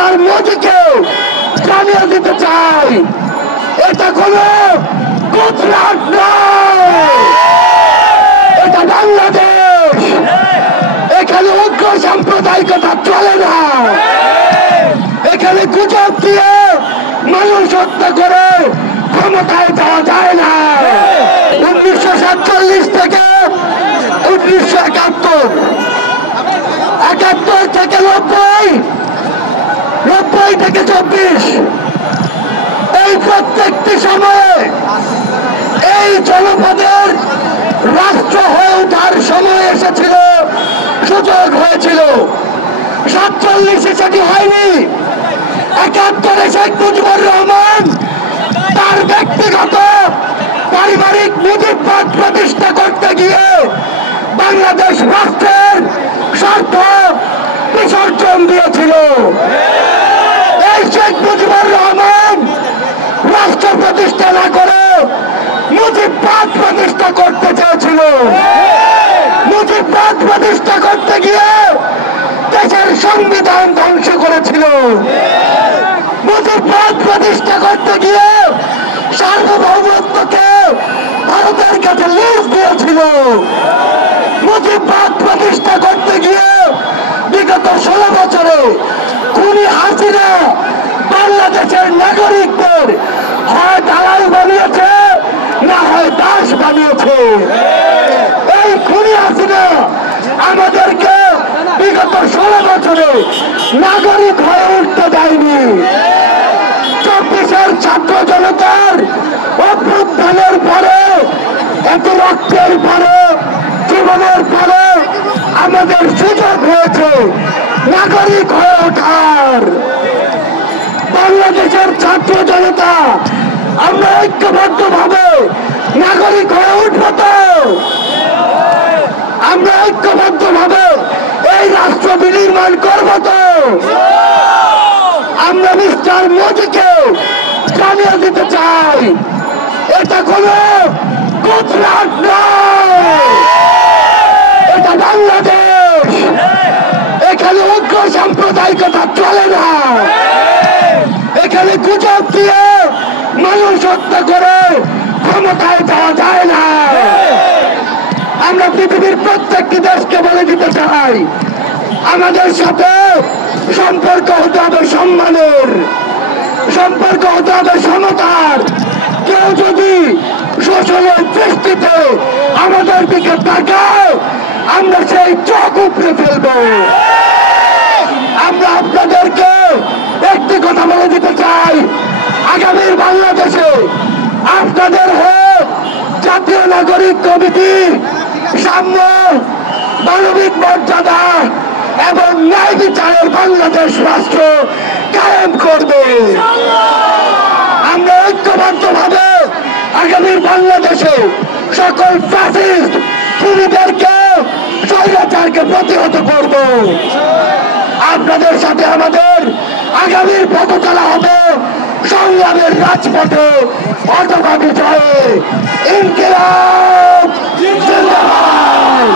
Mister মোদীকে জানিয়ে দিতে চাই, এটা কোনো গুজরাট নয়, এটা বাংলাদেশ। এখানে উগ্র সাম্প্রদায়িকতা চলে না, এখানে গুজব দিয়ে মানুষ হত্যা করে ক্ষমতায় যাওয়া যায় না। 1947 থেকে 1971, 71 থেকে 90, 90 থেকে 24, এই প্রত্যেকটি সময়ে এই জনপদের রাষ্ট্র হয়ে ওঠার সময় এসেছিল, সুযোগ হয়েছিল। 47-এ সেটি হয়নি। 71-এ শেখ মুজিবুর রহমান তার ব্যক্তিগত পারিবারিক মুজিববাদ প্রতিষ্ঠা করতে গিয়ে বাংলাদেশ রাষ্ট্রের স্বার্থ বিসর্জন দিয়েছিল। এই শেখ মুজিবুর রহমান রাষ্ট্র প্রতিষ্ঠা না করে মুজিববাদ প্রতিষ্ঠা করতে চেয়েছিল। মুজিববাদ প্রতিষ্ঠা করতে গিয়ে দেশের সংবিধান ধ্বংস করেছিল। মুজিববাদ প্রতিষ্ঠা করতে গিয়ে সার্বভৌমত্বকে ভারতের কাছে লিজ দিয়েছিল। মুজিববাদ প্রতিষ্ঠা করতে গিয়ে বিগত 16 বছরে খুনি হাসিনা বাংলাদেশের নাগরিকদের হয় দালাল বানিয়েছে, না হয় দাস বানিয়েছে। এই খুনি হাসিনা আমাদেরকে বিগত 16 বছরে নাগরিক হয়ে উঠতে দেয়নি। 24-এর ছাত্র জনতার অভ্যুত্থানের পরে, এত রক্তের পরে, জীবনের পরে আমাদের সুযোগ হয়েছে নাগরিক হয়ে ওঠার। বাংলাদেশের ছাত্র জনতা আমরা ঐক্যবদ্ধ ভাবে নাগরিক হয়ে উঠব তো? আমরা ঐক্যবদ্ধ ভাবে এই রাষ্ট্র বিনির্মাণ করব তো? আমরা মিস্টার মোদীকে জানিয়ে দিতে চাই, এটা কোনো গুজরাট নয়, এটা বাংলাদেশ। এখানে উগ্র সাম্প্রদায়িকতা চলে না, এখানে গুজব দিয়ে মানুষ হত্যা করে ক্ষমতায় যাওয়া যায় না। আমরা পৃথিবীর প্রত্যেকটি দেশকে বলে দিতে চাই, আমাদের সাথে সম্পর্ক হতে হবে সম্মানের, সম্পর্ক হতে হবে সমতার। কেউ যদি শোষণের দৃষ্টিতে আমাদের দিকে তাকায়, আমরা সেই চোখ উপড়ে ফেলব। আমরা আপনাদেরকে একটি কথা বলে দিতে চাই, আগামীর বাংলাদেশে আপনাদের হয়ে জাতীয় নাগরিক কমিটি সাম্য, মানবিক মর্যাদা এবং ন্যায় বিচারের বাংলাদেশ রাষ্ট্র কায়েম করবে। আমরা ঐক্যবদ্ধ ভাবে আগামীর বাংলাদেশে সকল ফ্যাসিস্ট খুনিদেরকে, স্বৈরাচারকে প্রতিহত করব। আপনাদের সাথে আমাদের আগামীর পথ চলা হবে সংগ্রামের রাজপথে, অথবা বিজয়ে। ইনকিলাব জিন্দাবাদ।